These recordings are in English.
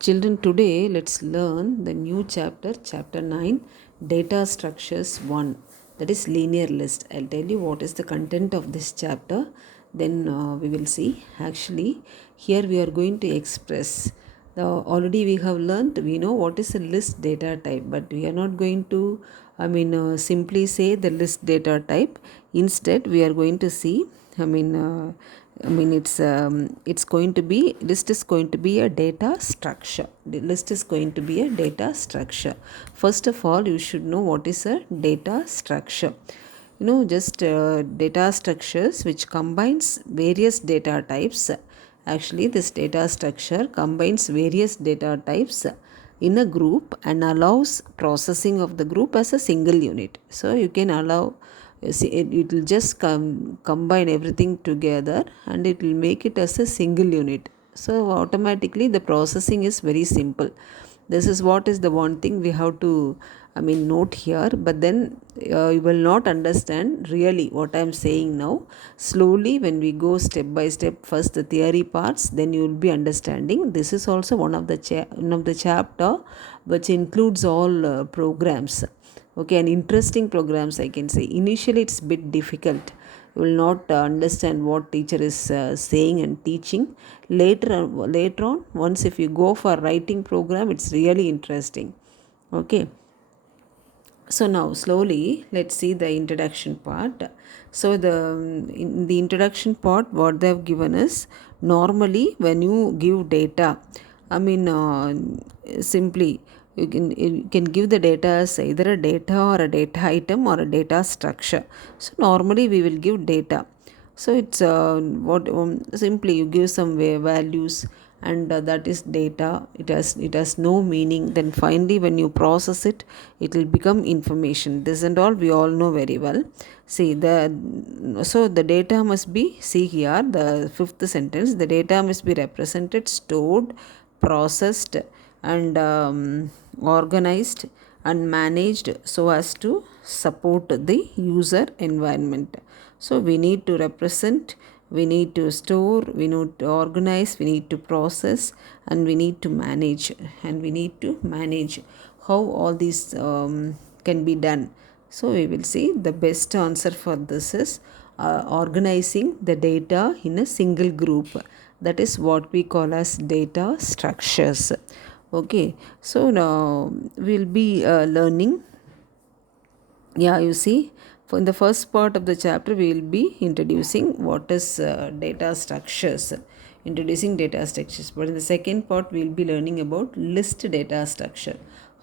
Children, today let's learn the new chapter, chapter 9, data structures 1, that is linear list. I'll tell you what is the content of this chapter, then we will see. Actually, here we are going to express. Already we have learned, we know what is a list data type, but we are not going to, simply say the list data type. Instead, we are going to see, it's going to be, list is going to be a data structure. The list is going to be a data structure. First of all, you should know what is a data structure. Just data structures which combines various data types. Actually, this data structure combines various data types in a group and allows processing of the group as a single unit. So you can allow, see, it will just combine everything together and it will make it as a single unit. So automatically the processing is very simple. This is what is the one thing we have to note here, but then you will not understand really what I am saying now. Slowly, when we go step by step, first the theory parts, then you will be understanding. This is also one of the chapter which includes all programs. Okay, and interesting programs, I can say. Initially it's a bit difficult, you will not understand what teacher is saying and teaching. Later on, once if you go for writing program, it's really interesting. Okay, so now slowly let's see the introduction part. So in the introduction part, what they have given is, normally when you give data, i mean uh, simply you can give the data as either a data or a data item or a data structure. So normally we will give data. So it's what simply you give some values, and that is data. It has no meaning. Then finally when you process it, it will become information. This and all we all know very well. See the So the data must be, see here the fifth sentence, the data must be represented, stored, processed, and organized and managed so as to support the user environment. So we need to represent, we need to store, we need to organize, we need to process, and we need to manage. And we need to manage how all these can be done. So we will see the best answer for this is organizing the data in a single group. That is what we call as data structures. Okay, so now we'll be learning. Yeah, you see, for in the first part of the chapter we will be introducing what is data structures, introducing data structures. But in the second part we will be learning about list data structure,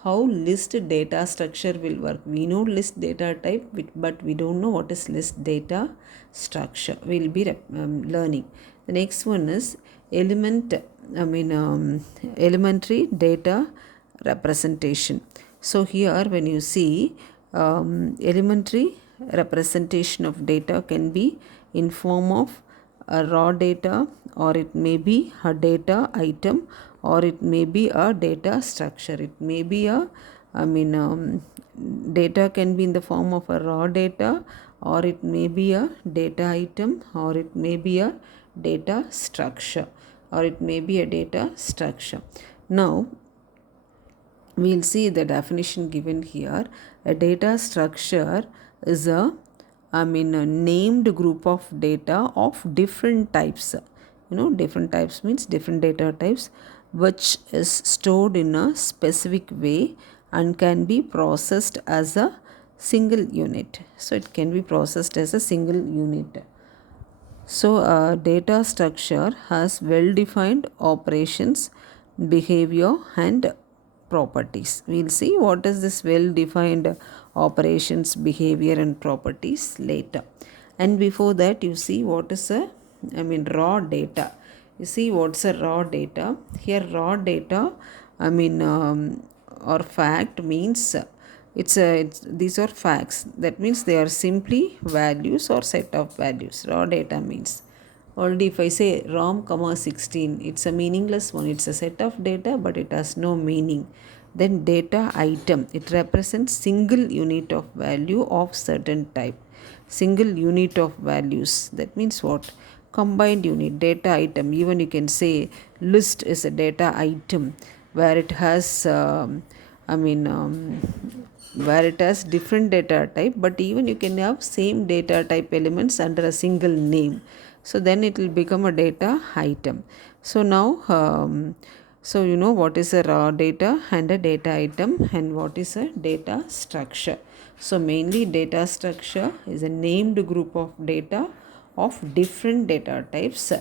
how list data structure will work. We know list data type, but we don't know what is list data structure. We will be learning. The next one is elementary data representation. So here when you see, elementary representation of data can be in form of a raw data, or it may be a data item, or it may be a data structure. It may be a, data can be in the form of a raw data, or it may be a data item, or it may be a data structure, or it may be a data structure. Now we'll see the definition given here. A data structure is a named group of data of different types. Different types means different data types, which is stored in a specific way and can be processed as a single unit. So it can be processed as a single unit. So a data structure has well-defined operations, behavior, and properties. We'll see what is this well-defined operations, behavior, and properties later. And before that, you see what is raw data. You see what's a raw data. Here raw data, or fact means, these are facts. That means they are simply values or set of values. Raw data means, already if I say rom comma 16, it's a meaningless one. It's a set of data but it has no meaning. Then data item, it represents single unit of value of certain type. Single unit of values, that means what? Combined unit. Data item, even you can say list is a data item. where it has I mean where it has different data type, but even you can have same data type elements under a single name, so then it will become a data item. So now so you know what is a raw data and a data item, and what is a data structure. So mainly data structure is a named group of data of different data types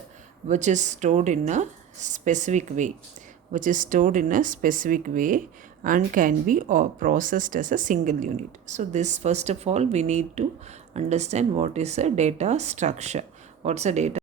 which is stored in a specific way, and can be processed as a single unit. So this, first of all, we need to understand what is a data structure. What's a data